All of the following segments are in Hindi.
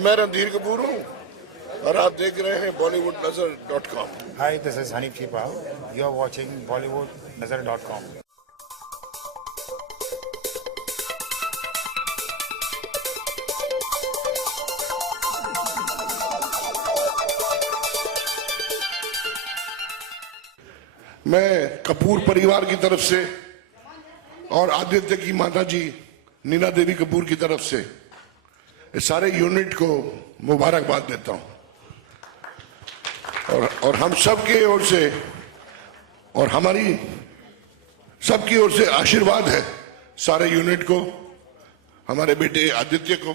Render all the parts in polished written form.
मैं रणधीर कपूर हूँ और आप देख रहे हैं bollywoodnazar.com। Hi, this is Hanif Chipal. You are watching BollywoodNazar.com. मैं कपूर परिवार की तरफ से और आदित्य की माता जी नीना देवी कपूर की तरफ से इस सारे यूनिट को मुबारकबाद देता हूं और हम सब की ओर से और हमारी सबकी ओर से आशीर्वाद है सारे यूनिट को, हमारे बेटे आदित्य को,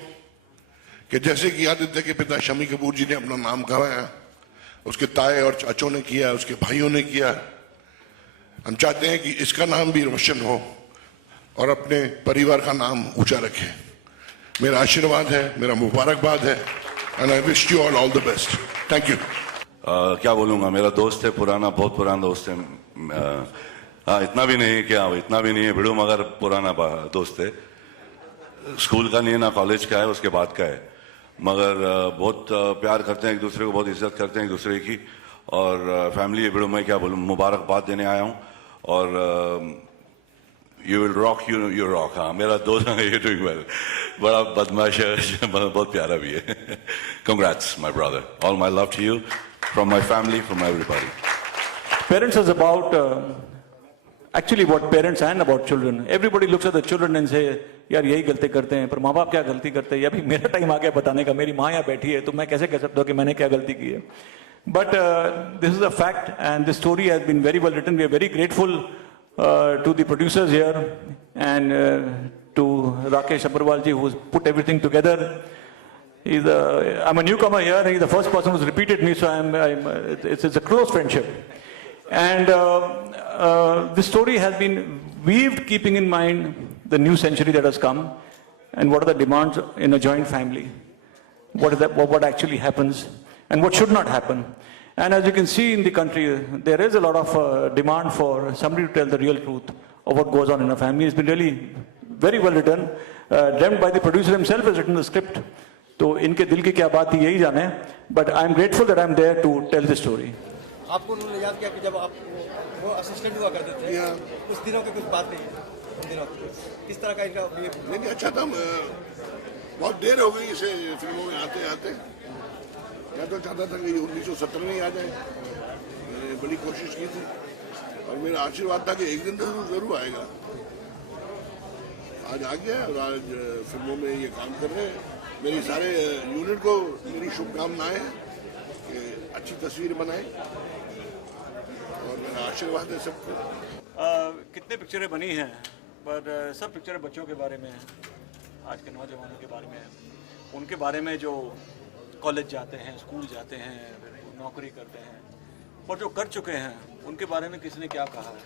कि जैसे कि आदित्य के पिता शमी कपूर जी ने अपना नाम कमाया, उसके ताए और चाचों ने किया, उसके भाइयों ने किया। हम चाहते हैं कि इसका नाम भी रोशन हो और अपने परिवार का नाम ऊंचा रखें। मेरा आशीर्वाद है, मेरा मुबारकबाद है and I wish you all the best. Thank you. क्या बोलूँगा, मेरा दोस्त है, पुराना, बहुत पुराना दोस्त है। हाँ, इतना भी नहीं है, क्या इतना भी नहीं है भिड़ू, मगर पुराना दोस्त है। स्कूल का नहीं है ना कॉलेज का है, उसके बाद का है, मगर बहुत प्यार करते हैं एक दूसरे को, बहुत इज्जत करते हैं एक दूसरे की। और फैमिली है भिड़ू, मैं क्या बोलूँ, मुबारकबाद देने आया हूँ। और you will rock, you rock. हाँ, मेरा दोस्त है, यू डूइंग वेल, बड़ा बदमाश है, बहुत प्यारा भी है। Congrats my brother, all my love to you from my family, from everybody. Parents is about actually what parents and about children. Everybody looks at the children and say, यार यही गलती करते हैं, पर माँ बाप क्या गलती करते हैं? अभी मेरा टाइम आ गया बताने का, मेरी माँ यहाँ बैठी है, तो मैं कैसे कह सकता हूँ कि मैंने क्या गलती की है? But this is a fact, and this story has been very well written. We are very grateful to the producers here and to Rakesh Agarwal ji, who's put everything together. I'm a newcomer here, and he's the first person who's repeated me, so it's a close friendship. And this story has been weaved keeping in mind the new century that has come, and what are the demands in a joint family. What actually happens, and what should not happen. And as you can see in the country, there is a lot of demand for somebody to tell the real truth of what goes on in a family. It's been really very well written, dreamt by the producer himself, has written the script. तो इनके दिल की क्या बात थी यही जाने, but I am grateful that I am there to tell this story. आपको उन्होंने याद किया कि जब आप वो असिस्टेंट हुआ करते थे, उस दिनों की कुछ बात नहीं, उन दिनों किस तरह का इनका नहीं अच्छा था। बहुत देर हो गई इसे फिल्मों में आते आते। मैं तो चाहता था कि 1970 में ही आ जाए, मैंने बड़ी कोशिश की थी और मेरा आशीर्वाद था कि एक दिन जरूर आएगा। आज आ गया और आज फिल्मों में ये काम कर रहे हैं। मेरी सारे यूनिट को मेरी शुभकामनाएं कि अच्छी तस्वीर बनाए और मेरा आशीर्वाद है सबको। कितने पिक्चरें बनी हैं, पर सब पिक्चरें बच्चों के बारे में हैं, आज के नौजवानों के बारे में हैं, उनके बारे में जो कॉलेज जाते हैं, स्कूल जाते हैं, नौकरी करते हैं, और जो कर चुके हैं उनके बारे में किसने क्या कहा है।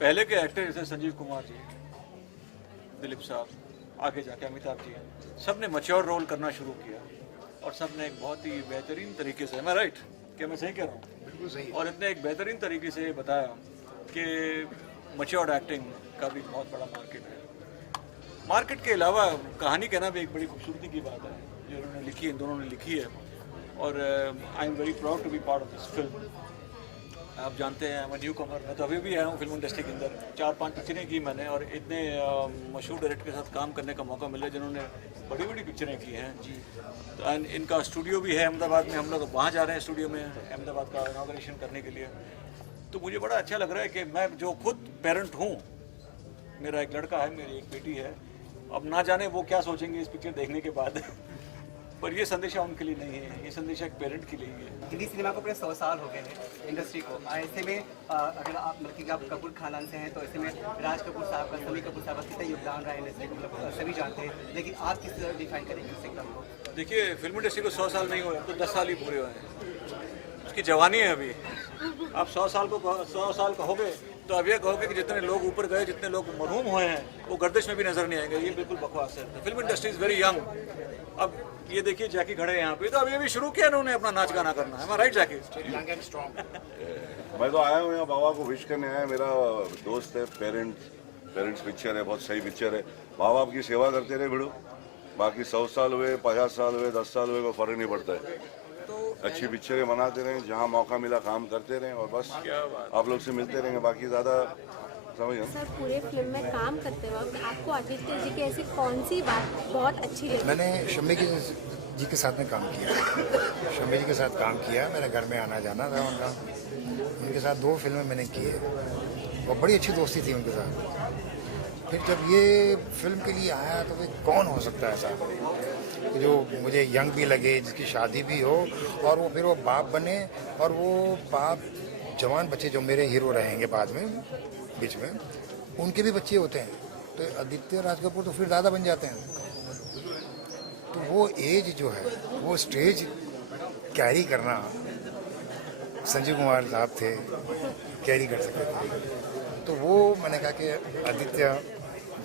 पहले के एक्टर जैसे संजीव कुमार जी, दिलीप साहब, आगे जाके अमिताभ जी, सब ने मैच्योर रोल करना शुरू किया और सब ने एक बहुत ही बेहतरीन तरीके से, मैं राइट क्या मैं सही कह रहा हूँ? बिल्कुल सही। और इतने एक बेहतरीन तरीके से बताया कि मैच्योर एक्टिंग का भी बहुत बड़ा मार्केट है। मार्केट के अलावा कहानी कहना भी एक बड़ी खूबसूरती की बात है जो उन्होंने लिखी, इन दोनों ने लिखी है। और I am very proud to be part of this film. आप जानते हैं मैं न्यू कमर, मैं तो अभी भी आया हूँ फिल्म इंडस्ट्री के अंदर। 4-5 पिक्चरें की मैंने और इतने मशहूर डायरेक्टर के साथ काम करने का मौका मिला जिन्होंने बड़ी बड़ी पिक्चरें की हैं जी। तो एंड इनका स्टूडियो भी है अहमदाबाद में, हम लोग वहाँ जा रहे हैं स्टूडियो में अहमदाबाद का इनॉग्रेशन करने के लिए। तो मुझे बड़ा अच्छा लग रहा है कि मैं जो खुद पेरेंट हूँ, मेरा एक लड़का है, मेरी एक बेटी है, अब ना जाने वो क्या सोचेंगे इस पिक्चर देखने के बाद पर ये संदेशा उनके लिए नहीं है, ये संदेशा एक पेरेंट के लिए है। हिंदी सिनेमा को पूरे 100 साल हो गए हैं इंडस्ट्री को। ऐसे में अगर आप मतलब आप कपूर खानदान से हैं तो ऐसे में राज कपूर साहब का, शमी कपूर साहब का कितना योगदान रहा है इंडस्ट्री को, मतलब सभी जानते हैं, लेकिन आप किस तरह डिफाइन करेंगे इस एकदम को? देखिए, फिल्म इंडस्ट्री को 100 साल नहीं हुए, तो 10 साल ही पूरे हुए हैं। उसकी जवानी है अभी। आप 100 साल कहोगे तो अब ये कहोगे कि जितने लोग ऊपर गए, जितने लोग मरहूम हुए हैं, वो गर्दिश में भी नजर नहीं आएंगे। ये बिल्कुल बकवास है। Film industry is very young. अब ये देखिए जैकी खड़े हैं यहाँ पे, तो अब ये भी शुरू किया उन्होंने अपना नाच गाना करना है। राइट जैकी? मैं तो आया हूँ यहाँ बाबा को विश करने आया। मेरा दोस्त है, पेरेंट्स पिक्चर है, बहुत सही पिक्चर है। माँ बाप की सेवा करते रहे भिड़ू, बाकी 100 साल हुए, 50 साल हुए, 10 साल हुए, कोई फर्क नहीं पड़ता है। अच्छी पिक्चरें बनाते रहें, जहाँ मौका मिला काम करते रहें और बस आप लोग से मिलते रहेंगे, बाकी ज़्यादा समझ सर पूरे फिल्म में काम करते वक्त आपको आदित्य जी की ऐसी कौन सी बात बहुत अच्छी लगी? मैंने शम्मी जी के साथ में काम किया, शम्मी जी के साथ काम किया, मेरे घर में आना जाना था उनका, उनके साथ 2 फिल्में मैंने की है और बड़ी अच्छी दोस्ती थी उनके साथ। फिर जब ये फिल्म के लिए आया तो भाई कौन हो सकता है ऐसा जो मुझे यंग भी लगे, जिसकी शादी भी हो और वो फिर वो बाप बने और वो बाप जवान बच्चे जो मेरे हीरो रहेंगे बाद में बीच में उनके भी बच्चे होते हैं, तो आदित्य राज कपूर तो फिर दादा बन जाते हैं। तो वो एज जो है वो स्टेज कैरी करना संजीव कुमार साहब थे, कैरी कर सकते थे, तो वो मैंने कहा कि आदित्य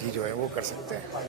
जी जो है वो कर सकते हैं।